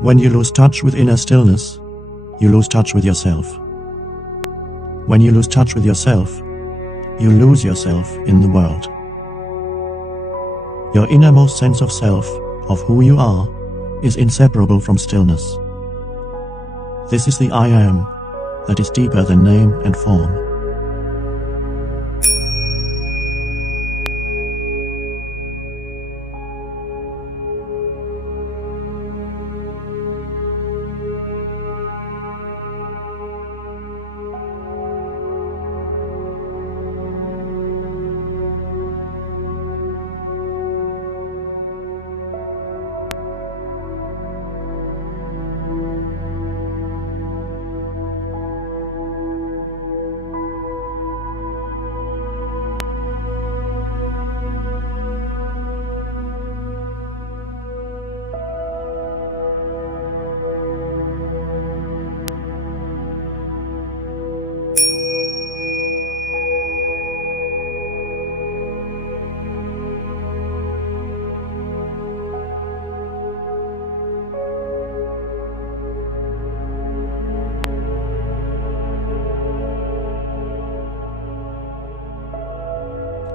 When you lose touch with inner stillness, you lose touch with yourself. When you lose touch with yourself, you lose yourself in the world. Your innermost sense of self, of who you are, is inseparable from stillness. This is the I Am that is deeper than name and form.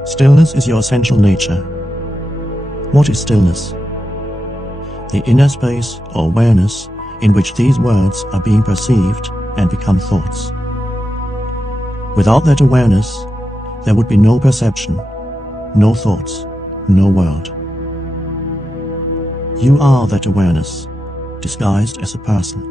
Stillness is your essential nature. What is stillness? The inner space or awareness in which these words are being perceived and become thoughts. Without that awareness, there would be no perception, no thoughts, no world. You are that awareness, disguised as a person.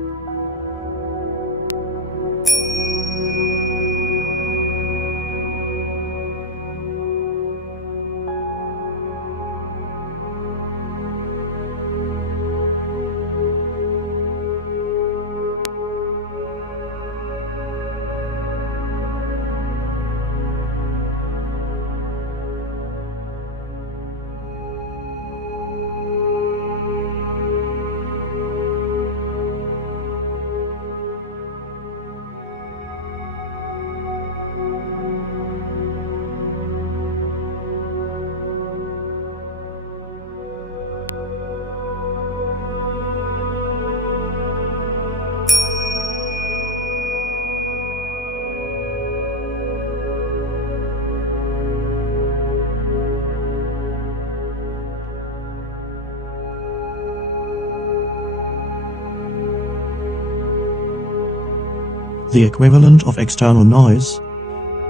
The equivalent of external noise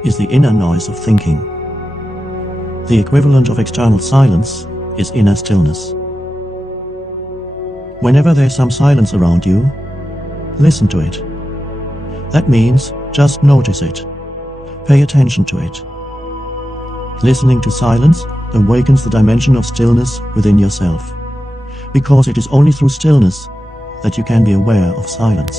is the inner noise of thinking. The equivalent of external silence is inner stillness. Whenever there's some silence around you, listen to it. That means just notice it. Pay attention to it. Listening to silence awakens the dimension of stillness within yourself, because it is only through stillness that you can be aware of silence.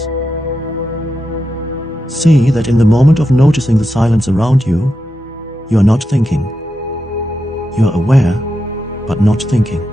See that in the moment of noticing the silence around you, you are not thinking. You are aware, but not thinking.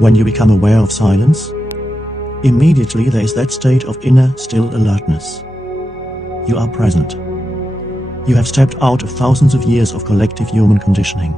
When you become aware of silence, immediately there is that state of inner still alertness. You are present. You have stepped out of thousands of years of collective human conditioning.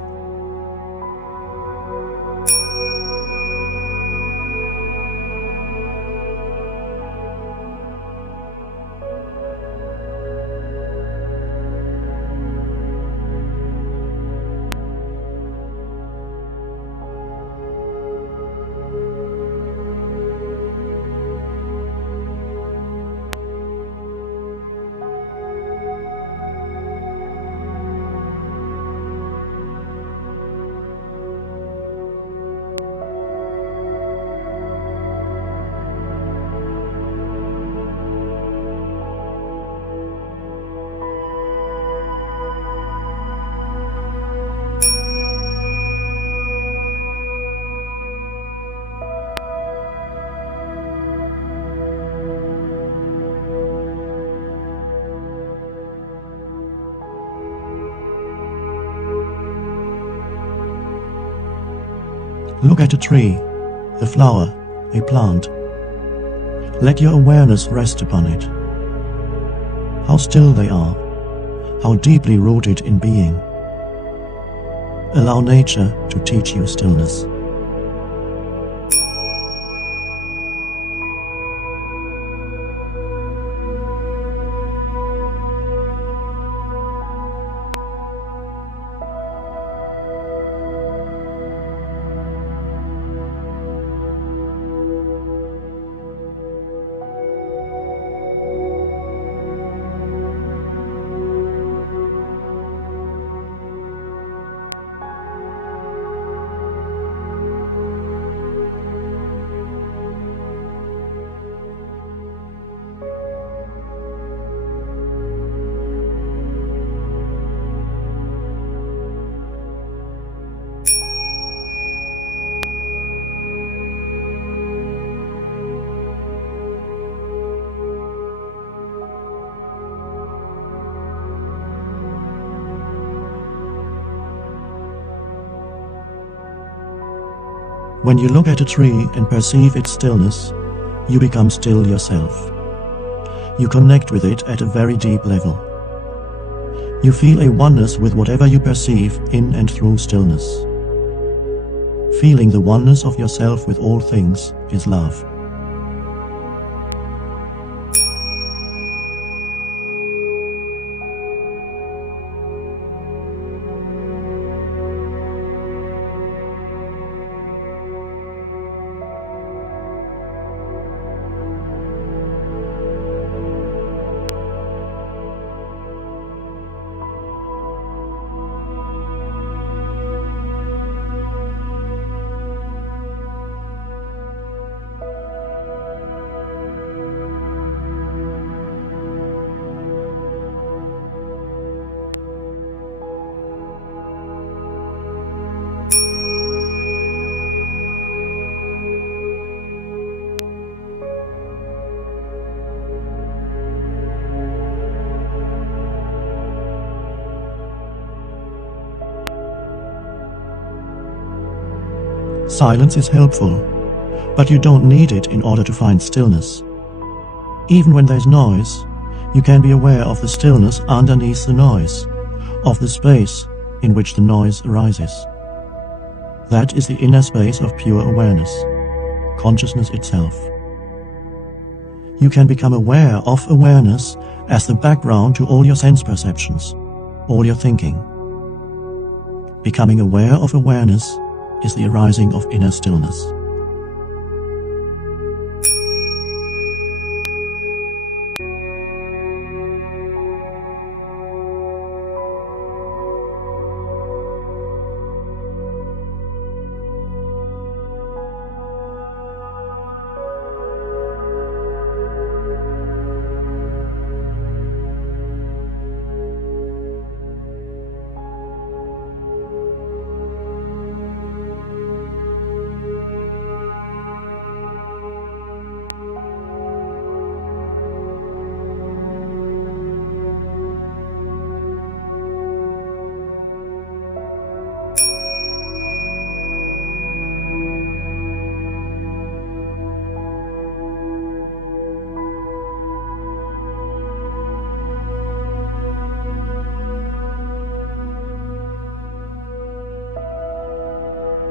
Look at a tree, a flower, a plant. Let your awareness rest upon it. How still they are, how deeply rooted in being. Allow nature to teach you stillness. When you look at a tree and perceive its stillness, you become still yourself. You connect with it at a very deep level. You feel a oneness with whatever you perceive in and through stillness. Feeling the oneness of yourself with all things is love. Silence is helpful, but you don't need it in order to find stillness. Even when there's noise, you can be aware of the stillness underneath the noise, of the space in which the noise arises. That is the inner space of pure awareness, consciousness itself. You can become aware of awareness as the background to all your sense perceptions, all your thinking. Becoming aware of awareness is the arising of inner stillness.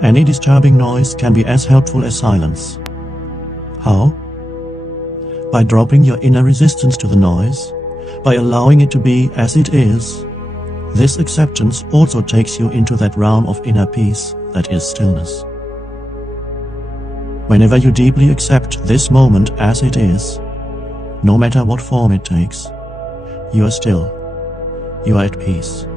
Any disturbing noise can be as helpful as silence. How? By dropping your inner resistance to the noise, by allowing it to be as it is. This acceptance also takes you into that realm of inner peace that is stillness. Whenever you deeply accept this moment as it is, no matter what form it takes, you are still, you are at peace.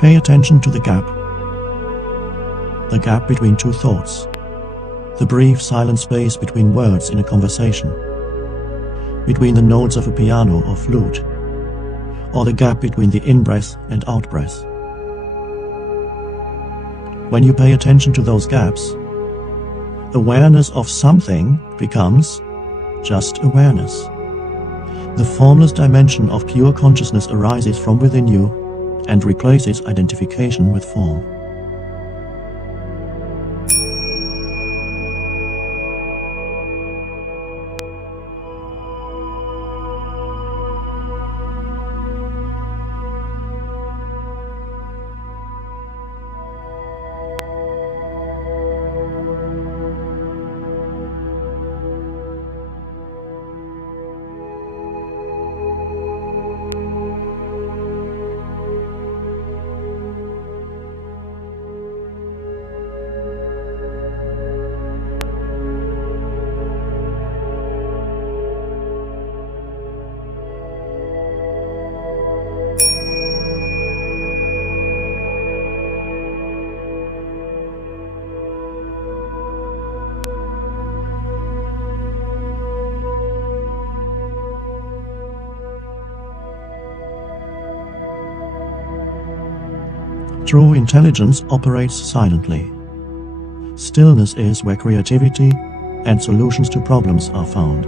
Pay attention to the gap between two thoughts, the brief silent space between words in a conversation, between the notes of a piano or flute, or the gap between the in-breath and out-breath. When you pay attention to those gaps, awareness of something becomes just awareness. The formless dimension of pure consciousness arises from within you and replaces identification with form. True intelligence operates silently. Stillness is where creativity and solutions to problems are found.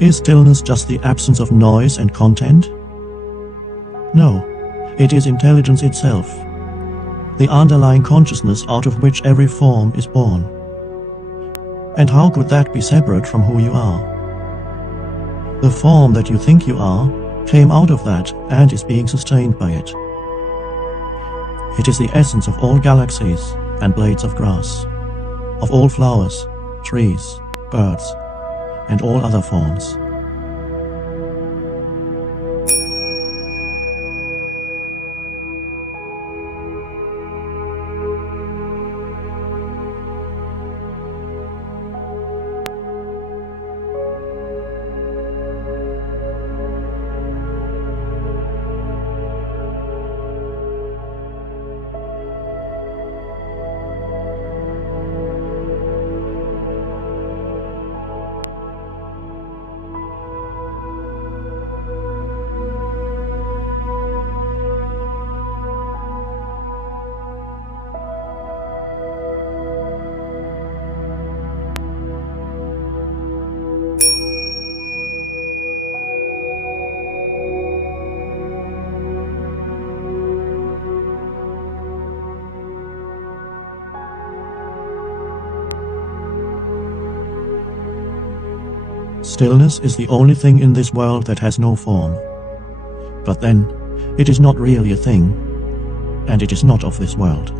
Is stillness just the absence of noise and content? No, it is intelligence itself, the underlying consciousness out of which every form is born. And how could that be separate from who you are? The form that you think you are came out of that and is being sustained by it. It is the essence of all galaxies and blades of grass, of all flowers, trees, birds, and all other forms. Stillness is the only thing in this world that has no form. But then, it is not really a thing, and it is not of this world.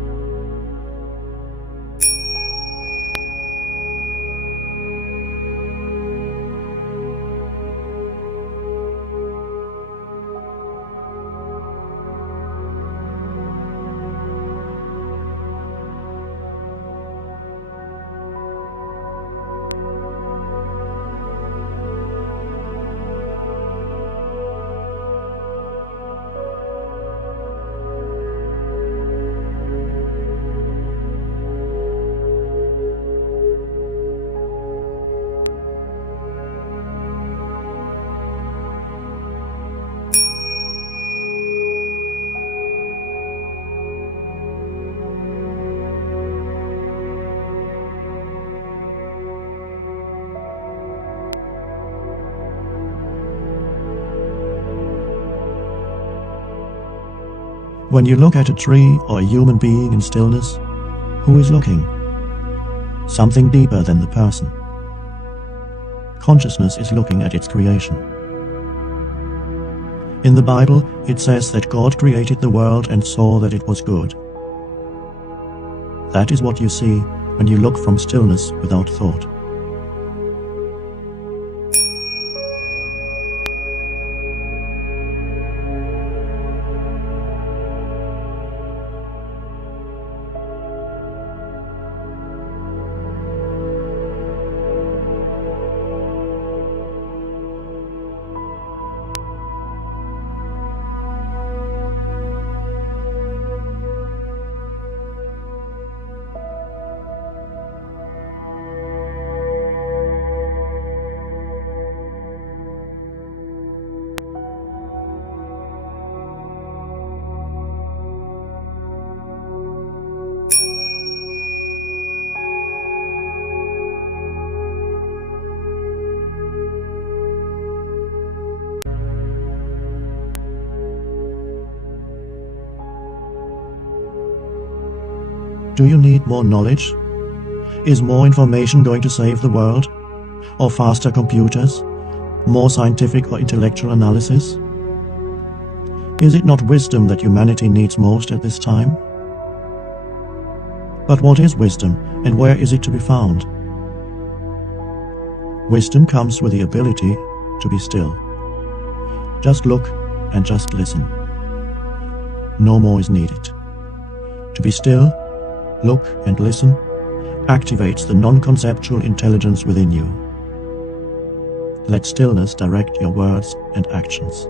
When you look at a tree or a human being in stillness, who is looking? Something deeper than the person. Consciousness is looking at its creation. In the Bible, it says that God created the world and saw that it was good. That is what you see when you look from stillness without thought. Do you need more knowledge? Is more information going to save the world? Or faster computers? More scientific or intellectual analysis? Is it not wisdom that humanity needs most at this time? But what is wisdom, and where is it to be found? Wisdom comes with the ability to be still. Just look and just listen. No more is needed. To be still, look and listen activates the non-conceptual intelligence within you. Let stillness direct your words and actions.